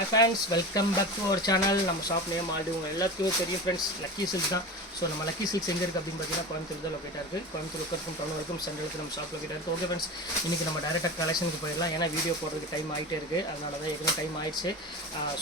Hi friends, welcome back to our channel. நம்ம shop name already உங்கள் எல்லாத்துக்குமே தெரியும் ஃப்ரெண்ட்ஸ், லக்கி சில்க்ஸ் தான். ஸோ நம்ம லக்கி சில்க்ஸ் எங்கே இருக்குது அப்படின்னு பார்த்தீங்கன்னா கோயம்புத்தூர் தான் லொக்கேட்டாக இருக்குது. கோயம்புத்தூர் இருக்கும் டவுன் வரைக்கும் சென்ட்ரலுக்கு நம்ம ஷாப் லொக்கேட்டாக இருக்குது. ஓகே ஃப்ரெண்ட்ஸ், இன்றைக்கி நம்ம டேரெக்டாக கலெக்ஷனுக்கு போயிடலாம். ஏன்னா வீடியோ போடுறதுக்கு டைம் ஆகிட்டே இருக்குது, அதனால தான் ஏற்கனவே டைம் ஆயிடுச்சு.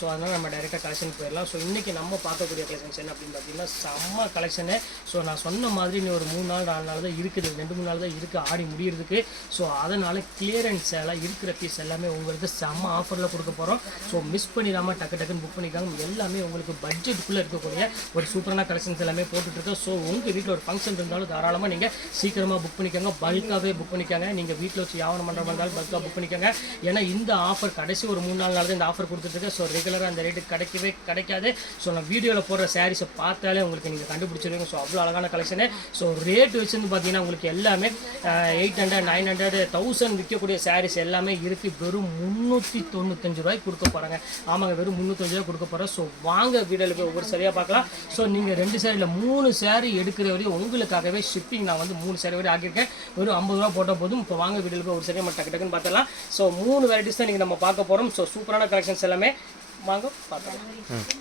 ஸோ அதனால் நம்ம டேரெக்டாக கலெக்ஷனுக்கு போயிடலாம். ஸோ இன்றைக்கி நம்ம பார்க்கக்கூடிய கலெக்ஷன்ஸ் என்ன அப்படின்னு பார்த்தீங்கன்னா செம்ம கலெக்ஷனு. ஸோ நான் சொன்ன மாதிரி இன்னும் ஒரு 3 நாள் 4 நாள் தான் இருக்குது, 2-3 நாள் தான் இருக்குது ஆடி முடிகிறதுக்கு. ஸோ அதனால் கிளியரன்ஸ் எல்லாம் இருக்கிற பீஸ் எல்லாமே உங்களுக்கு செம்ம ஆஃபரில் கொடுக்க போகிறோம். ஸோ மிஸ் பண்ணிடாமல் டக்குன்னு புக் பண்ணிக்காங்க. எல்லாமே உங்களுக்கு பட்ஜெட்டுக்குள்ளே இருக்கக்கூடிய ஒரு சூப்பரான கலெக்ஷன்ஸ் எல்லாமே போட்டுட்ருக்கோம். ஸோ உங்கள் வீட்டில் ஒரு ஃபங்க்ஷன் இருந்தாலும் தாராளமாக நீங்கள் சீக்கிரமாக புக் பண்ணிக்கோங்க, பல்காகவே புக் பண்ணிக்கோங்க. நீங்கள் வீட்டில் வச்சு யாவனம் பண்ணுற மாதிரி இருந்தாலும் பல்காக புக் பண்ணிக்கோங்க. ஏன்னா இந்த ஆஃபர் கடைசி ஒரு 3-4 நாள் தான் இந்த ஆஃபர் கொடுத்துட்ருக்கு. ஸோ ரெகுலராக அந்த ரேட்டுக்கு கிடைக்காது. ஸோ நான் வீடியோவில் போடுற சாரீஸை பார்த்தாலே உங்களுக்கு நீங்கள் கண்டுபிடிச்சிருவீங்க. ஸோ அவ்வளோ அழகான கலெக்ஷனு. ஸோ ரேட் வச்சுருந்து பார்த்தீங்கன்னா உங்களுக்கு எல்லாமே 800, 900, 1000 விற்கக்கூடிய சாரீஸ் எல்லாமே இருக்குது. வெறும் 395 ரூபாய்க்கு கொடுக்க போகிறாங்க. ஆமாங்க, வெறும் 395 ரூபாய் கொடுக்க போகிறோம். ஸோ வாங்க வீடியோவில் போய் ஒவ்வொரு சரியாக பார்க்கலாம். ஸோ நீங்கள் 2 சாரியில் 3 சாரி எடுக்கிற வரையும் உங்களுக்காகவே ஷிப்பிங் நான் வந்து 3 சாரி வரை ஆக்கியிருக்கேன். வெறும் 50 ரூபா போட்டால் போதும். இப்போ வாங்க வீடியோவில் போய் ஒரு சரியாக நம்ம டக்குன்னு பார்த்துலாம். ஸோ 3 வெரைட்டிஸ் தான் நீங்கள் நம்ம பார்க்க போகிறோம். ஸோ சூப்பரான கலெக்ஷன்ஸ் எல்லாமே வாங்க பார்க்கலாம்.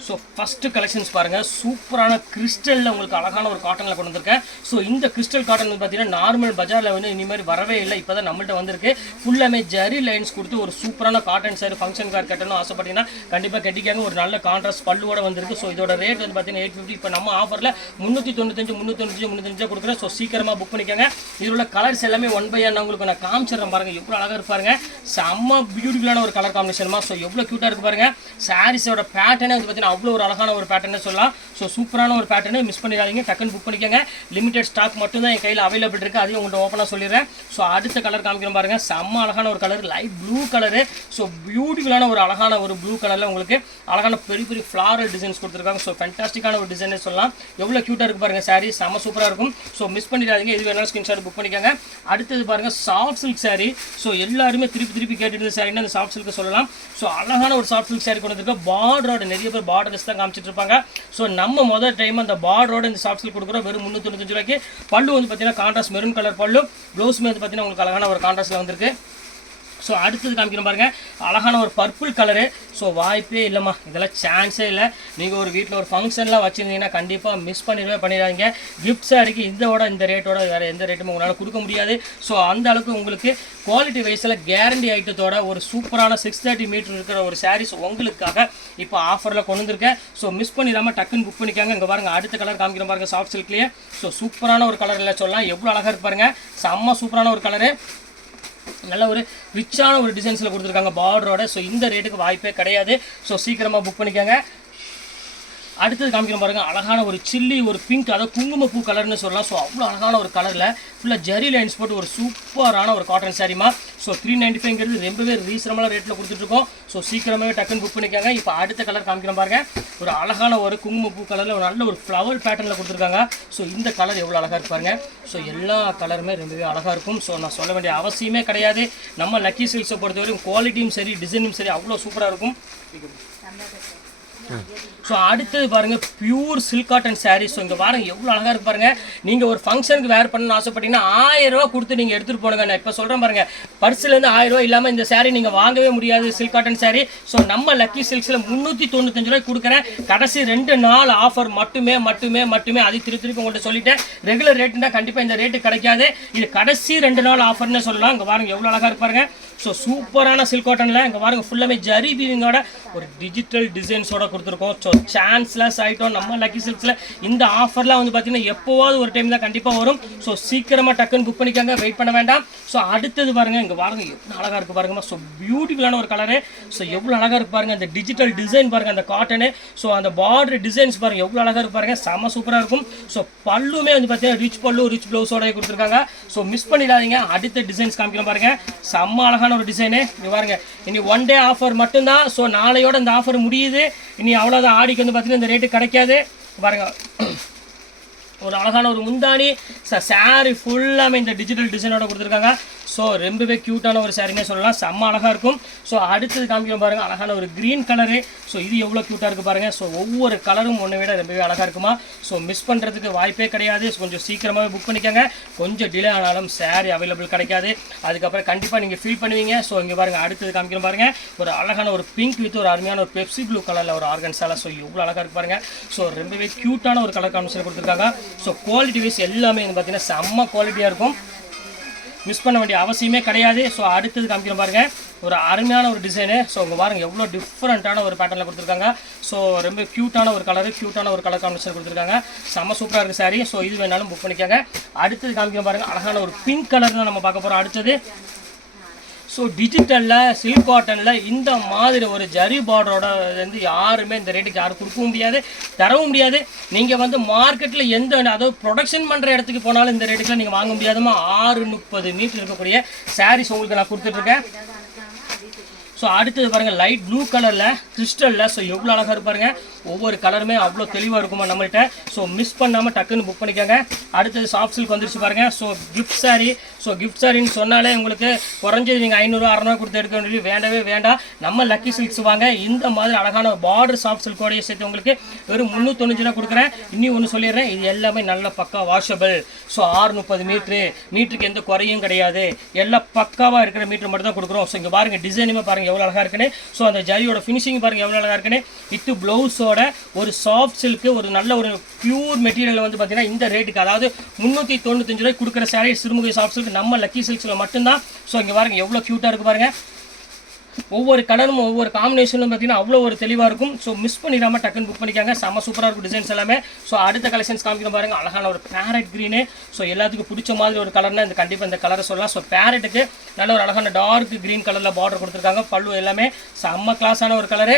ஸோ ஃபஸ்ட்டு கலெக்ஷன்ஸ் பாருங்கள், சூப்பரான கிறிஸ்டலில் உங்களுக்கு அழகான ஒரு காட்டனில் கொண்டு வந்திருக்கேன். ஸோ இந்த கிறிஸ்டல் காட்டன் வந்து பார்த்தீங்கன்னா நார்மல் பஜாரில் வந்து இனிமேல் வரவே இல்லை, இப்போ தான் நம்மள்ட்ட வந்திருக்கு. ஃபுல்லாமே ஜரி லைன்ஸ் கொடுத்து ஒரு சூப்பரான காட்டன் சாரி ஃபங்க்ஷன் கார் கட்டணும் ஆசைப்பட்டீங்கன்னா கண்டிப்பாக கட்டிக்காங்க. ஒரு நல்ல கான்ட்ராஸ்ட் பல்லுவோட வந்திருக்கு. ஸோ இதோட ரேட் வந்து பார்த்தீங்கன்னா 850. இப்போ நம்ம ஆஃபரில் 395 கொடுக்குறேன். ஸோ சீக்கிரமாக புக் பண்ணிக்கோங்க. இதில் உள்ள கலர்ஸ் எல்லாமே 1/1 உங்களுக்கு நான் காமிச்சிடுறேன் பாருங்கள், எவ்வளோ அழகாக இருப்பாருங்க. செம்ம பியூட்டிஃபுல்லான ஒரு கலர் காம்பினேஷன்மா. ஸோ எவ்வளோ க்யூட்டாக இருக்கு பாருங்கள். சாரீஸோட பேட்டர்னே வந்து பார்த்தீங்கன்னா அவ்வளோ ஒரு அழகான ஒரு பேட்டர்னே சொல்லலாம். ஸோ சூப்பரான ஒரு பேட்டர்னு மிஸ் பண்ணிடாதீங்க, டக்குன்னு புக் பண்ணிக்கோங்க. லிமிடெட் ஸ்டாக் மட்டும் தான் என் கையில் அவைலபிள் இருக்குது, அதையும் உங்கள்கிட்ட ஓப்பனாக சொல்லிடுறேன். ஸோ அடுத்த கலர் காமிக்கிறோம் பாருங்கள், செம்ம அழகான ஒரு colour, light blue colour. So பியூட்டிஃபுல்லான ஒரு அழகான ஒரு ப்ளூ கலரில் உங்களுக்கு அழகான பெரிய ஃப்ளாரல் டிசைன்ஸ் கொடுத்துருக்காங்க. ஸோ ஃபேன்டாஸ்டிக்கான ஒரு டிசைனே சொல்லலாம். எவ்வளோ க்யூட்டாக இருக்குது பாருங்கள் சாரீ, செம்ம சூப்பராக இருக்கும். ஸோ மிஸ் பண்ணிடாதீங்க, இது வேணாலும் ஸ்கிரீன்ஷாட் புக் பண்ணிக்கோங்க. அடுத்தது பாருங்கள் சாஃப்ட் சில்க் சாரீ. ஸோ எல்லாருமே திருப்பி கேட்டுட்டு இருந்த சாரீன்னு அந்த சாஃப்ட் சில்க்கு சொல்லலாம். ஸோ அழகான ஒரு சாஃப்ட் சில்க் சாரீ கொண்டு வந்துருக்கோம். பார்டரோட நிறைய பேர் பார்டர்ஸ் தான் காமிச்சிட்டு இருப்பாங்க. ஸோ நம்ம முதல் டைம் அந்த பார்டரோட இந்த சாஃப்ட் சில்க் கொடுக்குறோம். வெறும் 395 ரூபாய்க்கு. பல்லு வந்து பார்த்தீங்கன்னா கான்ட்ராஸ்ட் மெரூன் கலர் பல்லு, ப்ளவுஸுமே வந்து பார்த்தீங்கன்னா உங்களுக்கு அழகான ஒரு கான்ட்ராஸ்ட்டில் வந்திருக்கு. ஸோ அடுத்தது காமிக்கிறோம் பாருங்கள், அழகான ஒரு பர்பிள் கலரு. ஸோ வாய்ப்பே இல்லைம்மா, இதெல்லாம் சான்ஸே இல்லை. நீங்கள் ஒரு வீட்டில் ஒரு ஃபங்க்ஷன்லாம் வச்சுருந்தீங்கன்னா கண்டிப்பாக மிஸ் பண்ணிடாதீங்க. கிஃப்ட் சாரிக்கு இந்த ரேட்டோட வேறு எந்த ரேட்டுமே உங்களால் கொடுக்க முடியாது. ஸோ அந்த அளவுக்கு உங்களுக்கு குவாலிட்டி வைஸில் கேரண்டி ஐட்டத்தோட ஒரு சூப்பரான 630 மீட்டர் இருக்கிற ஒரு சாரீஸ் உங்களுக்காக இப்போ ஆஃபரில் கொண்டு வந்திருக்கேன். ஸோ மிஸ் பண்ணிடாமல் டக்குன்னு புக் பண்ணிக்காங்க. இங்கே பாருங்கள், அடுத்த கலர் காமிக்கிறோம் பாருங்கள், சாஃப்ட் சில்க்லேயே. ஸோ சூப்பரான ஒரு கலர் இல்லை சொல்லலாம், எவ்வளோ அழகாக இருப்பாருங்க. செம்ம சூப்பரான ஒரு கலரு, நல்ல ஒரு ரிச்சான ஒரு டிசைன்ஸில் கொடுத்துருக்காங்க பார்டரோட. ஸோ இந்த ரேட்டுக்கு வாய்ப்பே கிடையாது. ஸோ சீக்கிரமாக புக் பண்ணிக்கோங்க. அடுத்தது காமிக்கிறோம் பாருங்கள், அழகான ஒரு சில்லி ஒரு பிங்க், அதாவது குங்குமப்பூ கலர்னு சொல்லலாம். ஸோ அவ்வளோ அழகான ஒரு கலரில் ஃபுல்லாக ஜெரி லைன்ஸ் போட்டு ஒரு சூப்பரான ஒரு காட்டன் சாரிமா. ஸோ 395 ரொம்பவே ரீசனபிளான ரேட்டில் கொடுத்துட்ருக்கோம். ஸோ சீக்கிரமாகவே டக்குன்னு புக் பண்ணிக்காங்க. இப்போ அடுத்த கலர் காமிக்கிறோம் பாருங்கள், ஒரு அழகான ஒரு குங்குமப்பூ கலரில் ஒரு நல்ல ஒரு ஃப்ளவர் பேட்டர்னில் கொடுத்துருக்காங்க. ஸோ இந்த கலர் எவ்வளோ அழகாக இருப்பாருங்க. ஸோ எல்லா கலருமே ரொம்பவே அழகாக இருக்கும். ஸோ நான் சொல்ல வேண்டிய அவசியமே கிடையாது. நம்ம லக்கி சில்க்ஸை பொறுத்தவரைக்கும் குவாலிட்டியும் சரி டிசைனும் சரி அவ்வளோ சூப்பராக இருக்கும். ஸோ அடுத்தது பாருங்கள், pure silk cotton sarees. So இங்கே பாருங்கள் எவ்வளோ அழகாக இருக்கு பாருங்கள். நீங்கள் ஒரு ஃபங்க்ஷனுக்கு வேர் பண்ணணும்னு ஆசைப்பட்டீங்கன்னா 1000 ரூபா கொடுத்து நீங்கள் எடுத்துகிட்டு போனுங்க. நான் இப்போ சொல்கிறேன் பாருங்கள், பர்ஸ்லேருந்து 1000 ரூபா இல்லாமல் இந்த சாரீ நீங்கள் வாங்கவே முடியாது, சில்க் காட்டன் சாரீ. ஸோ நம்ம லக்கி சில்க்ஸில் 395 ரூபாய்க்கு கொடுக்குறேன். கடைசி 2 நாள் ஆஃபர் மட்டுமே. அது திருப்பி உங்கள்கிட்ட சொல்லிட்டேன். ரெகுலர் ரேட்டுனா கண்டிப்பாக இந்த ரேட்டு கிடைக்காது. இது கடைசி 2 நாள் ஆஃபர்னு சொல்லலாம். இங்கே பாருங்கள் எவ்வளோ அழகாக இருப்பாருங்க. ஸோ சூப்பரான சில்க் காட்டனில் இங்கே பாருங்கள் ஃபுல்லாமே ஜரி வீவிங்கோட ஒரு டிஜிட்டல் டிசைன்ஸோட கொடுத்துருக்கோம். ஸோ சான்ஸ்லெஸ் ஐட்டம் நம்ம லக்கி சில்க்ஸில். இந்த ஆஃபர்லாம் வந்து பார்த்தீங்கன்னா எப்போவாவது ஒரு டைம் தான் கண்டிப்பாக வரும். ஸோ சீக்கிரமாக டக்குன்னு புக் பண்ணிக்காங்க, வெயிட் பண்ண வேண்டாம். ஸோ அடுத்தது பாருங்கள், இங்கே பாருங்கள் எவ்வளோ அழகாக இருக்குது பாருங்கம்மா. ஸோ பியூட்டிஃபுல்லான ஒரு கலரு. ஸோ எவ்வளோ அழகாக இருக்கு பாருங்கள், அந்த டிஜிட்டல் டிசைன் பாருங்கள், அந்த காட்டனு. ஸோ அந்த பார்டர் டிசைன்ஸ் பாருங்கள் எவ்வளோ அழகாக இருக்கு பாருங்கள், செம்ம சூப்பராக இருக்கும். ஸோ பல்லுமே வந்து பார்த்தீங்கன்னா ரிச் பல்லு ரிச் ப்ளவுஸோட கொடுத்துருக்காங்க. ஸோ மிஸ் பண்ணிடாதீங்க. அடுத்த டிசைன்ஸ் காமிக்கிறோம் பாருங்கள், செம்ம அழகான ஒரு டிசைனு. இங்கே பாருங்க, இனி 1 டே ஆஃபர் மட்டும்தான். ஸோ நாளையோட இந்த ஆஃபர் முடியுது. இனி அவ்வளோதான், ஆடிக்கு வந்து பார்த்தீங்கன்னா இந்த ரேட்டு கிடைக்காது பாருங்க. ஒரு அழகான ஒரு முந்தானி. சாரி ஃபுல்லாமே இந்த டிஜிட்டல் டிசைனோட கொடுத்துருக்காங்க. ஸோ ரொம்பவே க்யூட்டான ஒரு சாரினே சொல்லலாம், செம்ம அழகாக இருக்கும். ஸோ அடுத்தது காமிக்கிறோம் பாருங்கள், அழகான ஒரு க்ரீன் கலரு. ஸோ இது எவ்வளோ க்யூட்டாக இருக்குது பாருங்கள். ஸோ ஒவ்வொரு கலரும் ஒன்றை விட ரொம்பவே அழகாக இருக்குமா. ஸோ மிஸ் பண்ணுறதுக்கு வாய்ப்பே கிடையாது. கொஞ்சம் சீக்கிரமாகவே புக் பண்ணிக்கோங்க. கொஞ்சம் டிலே ஆனாலும் சாரி அவைலபிள் கிடைக்காது, அதுக்கப்புறம் கண்டிப்பாக நீங்கள் ஃபீல் பண்ணுவீங்க. ஸோ இங்கே பாருங்கள், அடுத்தது காமிக்கிறோம் பாருங்கள், ஒரு அழகான ஒரு பிங்க் வித் ஒரு அருமையான ஒரு பெப்சி ப்ளூ கலரில் ஒரு ஆர்கன்ஸால. ஸோ எவ்வளோ அழகாக இருக்கு பாருங்கள். ஸோ ரொம்பவே க்யூட்டான ஒரு கலர் காம்பினேஷன் கொடுத்துருக்காங்க. ஸோ குவாலிட்டி வைஸ் எல்லாமே வந்து பார்த்தீங்கன்னா செம்ம குவாலிட்டியாக இருக்கும், மிஸ் பண்ண வேண்டிய அவசியமே கிடையாது. ஸோ அடுத்தது காமிக்கிறோம் பாருங்கள், ஒரு அருமையான ஒரு டிசைனு. ஸோ உங்கள் பாருங்கள் எவ்வளோ டிஃப்ரெண்ட்டான ஒரு பேட்டர்னில் கொடுத்துருக்காங்க. ஸோ ரொம்ப க்யூட்டான ஒரு கலரு, க்யூட்டான ஒரு கலர் காம்பினேஷன் கொடுத்துருக்காங்க, செம்ம சூப்பராக இருக்குது சாரி. ஸோ இது வேணாலும் புக் பண்ணிக்கோங்க. அடுத்தது காமிக்கிறோம் பாருங்கள், அழகான ஒரு பிங்க் கலர் தான் நம்ம பார்க்க போகிறோம் அடுத்தது. ஸோ டிஜிட்டலில் சில்க் காட்டனில் இந்த மாதிரி ஒரு ஜரி பார்டரோட வந்து யாருமே இந்த ரேட்டுக்கு யாரும் கொடுக்கவும் முடியாது, தரவும் முடியாது. நீங்கள் வந்து மார்க்கெட்டில் எந்த அதாவது ப்ரொடக்ஷன் பண்ணுற இடத்துக்கு போனாலும் இந்த ரேட்டுக்குலாம் நீங்கள் வாங்க முடியாதுமா. 630 மீட்டர் இருக்கக்கூடிய சாரீஸ் உங்களுக்கு நான் கொடுத்துட்ருக்கேன். ஸோ அடுத்தது பாருங்கள், லைட் ப்ளூ கலரில் கிறிஸ்டலில். ஸோ எவ்வளோ அழகாக இருப்பாருங்க, ஒவ்வொரு கலருமே அவ்வளோ தெளிவாக இருக்குமா நம்மள்கிட்ட. ஸோ மிஸ் பண்ணாமல் டக்குன்னு புக் பண்ணிக்கோங்க. அடுத்தது சாஃப்ட் சில்க் வந்துருச்சு பாருங்கள். So gift sari. So gift சாரின்னு சொன்னாலே உங்களுக்கு குறைஞ்சது நீங்கள் 500 600 கொடுத்து எடுக்க வேண்டியது வேண்டவே வேண்டாம். நம்ம லக்கி சில்க்ஸ் வாங்க. இந்த மாதிரி அழகான பார்டர் சாஃப்ட் சில்கோடைய சேர்த்து உங்களுக்கு வெறும் 395 ரூபா கொடுக்குறேன். இன்னும் ஒன்று சொல்லிடுறேன், இது எல்லாமே நல்ல பக்கா வாஷபிள். ஸோ 630 மீட்டருக்கு எந்த குறையும் கிடையாது, எல்லாம் பக்காவாக இருக்கிற மீட்டர் மட்டும் தான் கொடுக்குறோம். ஸோ இங்கே பாருங்கள், டிசைனுமே பாருங்கள் எவ்வளோ அழகாக இருக்குன்னு. ஸோ அந்த ஜரியோட ஃபினிஷிங் பாருங்கள் எவ்வளோ அழகாக இருக்குன்னு. வித் ப்ளவுஸோட ஒரு சாஃப்ட் சில்க்கு, ஒரு நல்ல ஒரு பியூர் மெட்டீரியல் வந்து பார்த்தீங்கன்னா இந்த ரேட்டுக்கு, அதாவது 395 ரூபாய்க்கு கொடுக்குற சாரீ சிறுமுகை சாஃப்ட் சில்க் நம்ம லக்கி சில்க்ஸில் மட்டும்தான். ஸோ இங்கே பாருங்கள் எவ்வளோ க்யூட்டாக இருக்குது பாருங்கள். ஒவ்வொரு கலரும் ஒவ்வொரு காம்பினேஷனும் பார்த்தீங்கன்னா அவ்வளோ ஒரு தெளிவாக இருக்கும். ஸோ மிஸ் பண்ணிடாமல் டக்குன்னு புக் பண்ணிக்காங்க. செம்ம சூப்பராக இருக்கும் டிசைன்ஸ் எல்லாமே. ஸோ அடுத்த கலெக்ஷன்ஸ் காமிக்கிற பாருங்கள், அழகான ஒரு பேரட் க்ரீனு. ஸோ எல்லாத்துக்கும் பிடிச்ச மாதிரி ஒரு கலர்னா இந்த கண்டிப்பாக இந்த கலரை சொல்லலாம். ஸோ பேரட்டுக்கு நல்ல ஒரு அழகான டார்க் க்ரீன் கலரில் பார்டர் கொடுத்துருக்காங்க. பல்லு எல்லாமே செம்ம கிளாஸான ஒரு கலரு.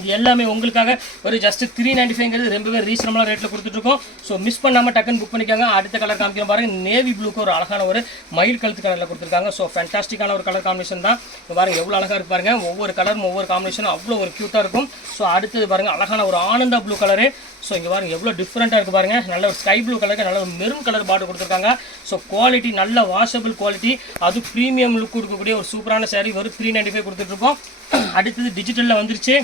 இது எல்லாமே உங்களுக்காக ஒரு ஜஸ்ட் 395ங்கிறது ரொம்பவே ரீசனபிளாக ரேட்டில் கொடுத்துட்ருக்கோம். ஸோ மிஸ் பண்ணாமல் டக்குன்னு புக் பண்ணிக்காங்க. அடுத்த கலர் காமிக்கிறோம் பாருங்கள், நேவி ப்ளூக்கு ஒரு அழகான ஒரு மயில் கழுத்து கலரில் கொடுத்துருக்காங்க. ஸோ ஃபேண்டாஸ்டிக்கான ஒரு கலர் காம்பினேஷன் தான். இப்போ பாருங்கள் எவ்வளோ அழகாக இருக்கு பாருங்கள். ஒவ்வொரு கலரும் ஒவ்வொரு காம்பினேஷனும் அவ்வளோ ஒரு க்யூட்டாக இருக்கும். ஸோ அடுத்தது பாருங்கள், அழகான ஒரு ஆனந்தா ப்ளூ கலரு. ஸோ இங்கே பாருங்கள் எவ்வளோ டிஃப்ரெண்ட்டாக இருக்குது பாருங்கள். நல்ல ஒரு ஸ்கை ப்ளூ கலருக்கு நல்ல ஒரு மெரூன் கலர் பார்டர் கொடுத்துருக்காங்க. ஸோ குவாலிட்டி நல்ல வாஷபிள் குவாலிட்டி, அது ப்ரீமியம் லுக் கொடுக்கக்கூடிய ஒரு சூப்பரான சாரீ வெறும் 395 கொடுத்துட்ருக்கோம். அடுத்தது டிஜிட்டலில் வந்துருச்சு,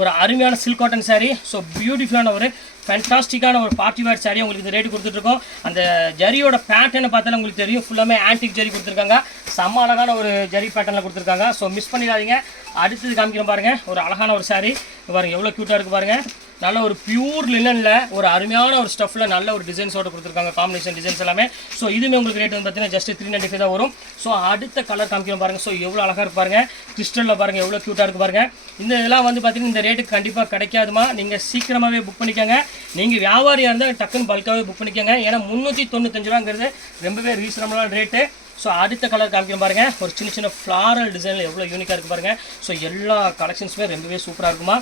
ஒரு அருமையான சில்க் காட்டன் சாரீ. ஸோ பியூட்டிஃபுல்லான ஒரு ஃபேண்டாஸ்டிக்கான ஒரு பார்ட்டி வேர் சாரீ உங்களுக்கு இந்த ரேட்டு கொடுத்துட்ருக்கோம். அந்த ஜரியோட பேட்டர்னை பார்த்தாலும் உங்களுக்கு தெரியும், ஃபுல்லாமே ஆன்டிக் ஜரி கொடுத்துருக்காங்க. செம்ம அழகான ஒரு ஜரி பேட்டர்னில் கொடுத்துருக்காங்க. ஸோ மிஸ் பண்ணிடாதீங்க. அடுத்தது காமிக்கிறோம் பாருங்கள், ஒரு அழகான ஒரு சாரீ பாருங்கள் எவ்வளோ க்யூட்டாக இருக்குது பாருங்கள். நல்ல ஒரு பியூர் லினனில் ஒரு அருமையான ஒரு ஸ்டஃப்பில் நல்ல ஒரு டிசைன்ஸோடு கொடுத்துருக்காங்க, காம்பினேஷன் டிசைன்ஸ் எல்லாமே. ஸோ இதுவுமே உங்களுக்கு ரேட் வந்து பார்த்தீங்கன்னா ஜஸ்ட் 395 தான் வரும். ஸோ அடுத்த கலர் காமிக்கிறோம் பாருங்கள். ஸோ எவ்வளோ அழகாக இருக்கு பாருங்கள், கிறிஸ்டலில் பாருங்கள் எவ்வளோ க்யூட்டாக இருக்குது பாருங்கள். இந்த இதெல்லாம் வந்து பார்த்தீங்கன்னா இந்த ரேட்டுக்கு கண்டிப்பாக கிடைக்காதுமா. நீங்கள் சீக்கிரமாகவே புக் பண்ணிக்கோங்க. நீங்கள் வியாபாரியாக இருந்தால் டக்குன்னு பல்காகவே புக் பண்ணிக்கோங்க. ஏன்னா 395 ரூபாங்கிறது ரொம்பவே ரீசனபிளான ரேட்டு. ஸோ அடுத்த கலர் காமிக்கிறோம் பாருங்கள், ஒரு சின்ன சின்ன ஃப்ளாரல் டிசைனில் எவ்வளோ யூனிக்காக இருக்குது பாருங்கள். ஸோ எல்லா கலெக்ஷன்ஸுமே ரொம்பவே சூப்பராக இருக்குமா.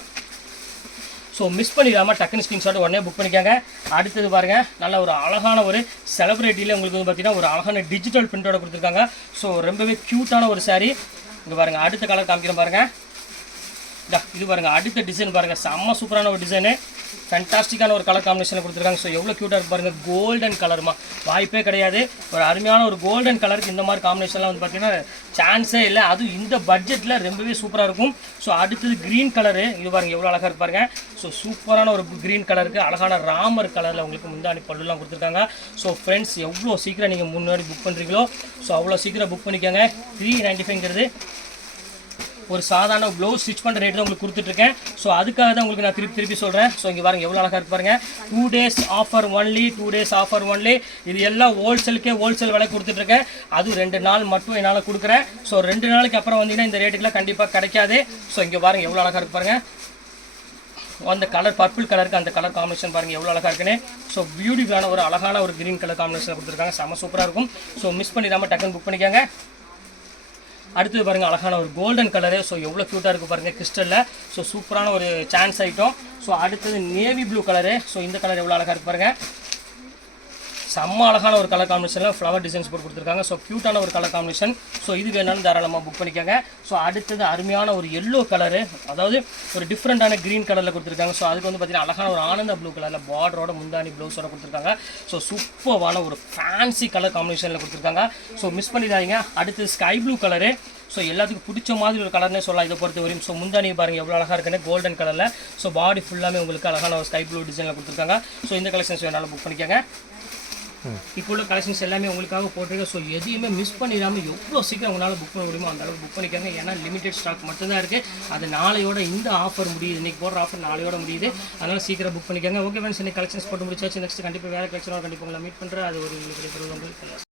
ஸோ மிஸ் பண்ணிடாமல் டக்குன்னு ஸ்க்ரீன்ஷாட் உடனே புக் பண்ணிக்காங்க. அடுத்தது பாருங்கள், நல்ல ஒரு அழகான ஒரு செலிப்ரிட்டியில் உங்களுக்கு வந்து பார்த்தீங்கன்னா ஒரு அழகான டிஜிட்டல் பிரிண்டோட கொடுத்துருக்காங்க. ஸோ ரொம்பவே க்யூட்டான ஒரு சாரீ. இங்கே பாருங்கள், அடுத்த கலர் காமிக்கிறோம் பாருங்கள். இது பாருங்கள், அடுத்த டிசைன் பாருங்கள், செம்ம சூப்பரான ஒரு டிசைனு, ஃபேண்டாஸ்டிக்கான ஒரு கலர் காம்பினேஷனில் கொடுத்துருக்காங்க. ஸோ எவ்வளோ க்யூட்டாக இருக்கு பாருங்கள். கோல்டன் கலருமா, வாய்ப்பே கிடையாது. ஒரு அருமையான ஒரு கோல்டன் கலருக்கு இந்த மாதிரி காம்பினேஷன்லாம் வந்து பார்த்தீங்கன்னா சான்ஸே இல்லை. அதுவும் இந்த பட்ஜெட்டில் ரொம்பவே சூப்பராக இருக்கும். ஸோ அடுத்தது க்ரீன் கலரு. இது பாருங்கள் எவ்வளோ அழகாக இருப்பாருங்க. ஸோ சூப்பரான ஒரு க்ரீன் கலருக்கு அழகான ராமர் கலரில் உங்களுக்கு முந்தாணி பல்லுலாம் கொடுத்துருக்காங்க. ஸோ ஃப்ரெண்ட்ஸ், எவ்வளோ சீக்கிரம் நீங்கள் முன்னாடி புக் பண்ணுறீங்களோ ஸோ அவ்வளோ சீக்கிரம் புக் பண்ணிக்கோங்க. 395ங்கிறது ஒரு சாதாரண ப்ளவுஸ் ஸ்டிச் பண்ணுற ரேட்டு தான் உங்களுக்கு கொடுத்துட்ருக்கேன். ஸோ அதுக்காக தான் உங்களுக்கு நான் திருப்பி சொல்கிறேன். ஸோ இங்கே பாருங்கள் எவ்வளோ அழகாக இருக்கு பாருங்கள். 2 days offer only, 2 days offer only. இது எல்லாம் ஹோல்சேல் விலை கொடுத்துட்ருக்கேன். அது 2 நாள் மட்டும் என்னால் கொடுக்குறேன். ஸோ 2 நாளைக்கு அப்புறம் வந்தீங்கன்னா இந்த ரேட்டுக்கெலாம் கண்டிப்பாக கிடைக்காது. ஸோ இங்கே பாருங்கள் எவ்வளோ அழகாக இருக்கு பாருங்கள். அந்த கலர் பர்பிள் கலருக்கு அந்த கலர் காம்பினேஷன் பாருங்கள் எவ்வளோ அழகாக இருக்குன்னு. ஸோ பியூட்டிஃபுல்லான ஒரு அழகான ஒரு க்ரீன் கலர் காம்பினேஷன் கொடுத்துருக்காங்க. செம்ம சூப்பராக இருக்கும். ஸோ மிஸ் பண்ணிடாமல் டக்குன்னு புக் பண்ணிக்காங்க. அடுத்தது பாருங்கள், அழகான ஒரு கோல்டன் கலரு. ஸோ எவ்வளோ க்யூட்டாக இருக்குது பாருங்கள் கிறிஸ்டலில். ஸோ சூப்பரான ஒரு சான்ஸ் ஐட்டம். ஸோ அடுத்தது நேவி ப்ளூ கலரு. ஸோ இந்த கலர் எவ்வளோ அழகாக இருக்கு பாருங்கள். செம்ம அழகான ஒரு கலர் காம்பினேஷனில் ஃப்ளவர் டிசைன்ஸ் போட்டு கொடுத்துருக்காங்க. ஸோ க்யூட்டான ஒரு கலர் காம்பினேஷன். ஸோ இது வேணாலும் தாராளமாக புக் பண்ணிக்கோங்க. ஸோ அடுத்தது அருமையான ஒரு எல்லோ கலரு, அதாவது ஒரு டிஃப்ரெண்ட்டான க்ரீன் கலரில் கொடுத்துருக்காங்க. ஸோ அதுக்கு வந்து பார்த்தீங்கன்னா அழகான ஒரு ஆனந்த ப்ளூ கலரில் பார்டரோட முந்தானி ப்ளவுஸோட கொடுத்துருக்காங்க. ஸோ சூப்பரான ஒரு ஃபேன்சி கலர் காம்பினேஷனில் கொடுத்துருக்காங்க. ஸோ மிஸ் பண்ணிடாதீங்க. அடுத்து ஸ்கை ப்ளூ கலரு. ஸோ எல்லாத்துக்கும் பிடிச்ச மாதிரி ஒரு கலர்னே சொல்லலாம் இதை பொறுத்த வரையும். ஸோ முந்தானியை பாருங்கள் எவ்வளோ அழகாக இருக்குன்னு கோல்டன் கலரில். ஸோ பாடி ஃபுல்லாமே உங்களுக்கு அழகான ஒரு ஸ்கை ப்ளூ டிசைனில் கொடுத்துருக்காங்க. ஸோ இந்த கலெக்ஷன்ஸ் வேணாலும் புக் பண்ணிக்கோங்க. இப்போ உள்ள கலெக்ஷன்ஸ் எல்லாமே உங்களுக்காக போட்டிருக்கேன். ஸோ எதையுமே மிஸ் பண்ணிடாமல் எவ்வளோ சீக்கிரம் உங்களால் புக் பண்ண முடியுமோ அந்த அளவுக்கு புக் பண்ணிக்கோங்க. ஏன்னா லிமிடெட் ஸ்டாக் மட்டும்தான் இருக்குது. அது நாளையோட இந்த ஆஃபர் முடியுது. இன்றைக்கி போடுற ஆஃபர் நாளையோட முடியுது. அதனால் சீக்கிரம் புக் பண்ணிக்கோங்க. ஓகே ஃப்ரெண்ட்ஸ், இன்னைக்கு கலெக்ஷன்ஸ் போட்டு முடிச்சாச்சு. நெக்ஸ்ட் கண்டிப்பாக வேறு கலெக்ஷனோட கண்டிப்பாக உங்களை மீட் பண்ணுறேன். அது ஒரு உங்களுக்கு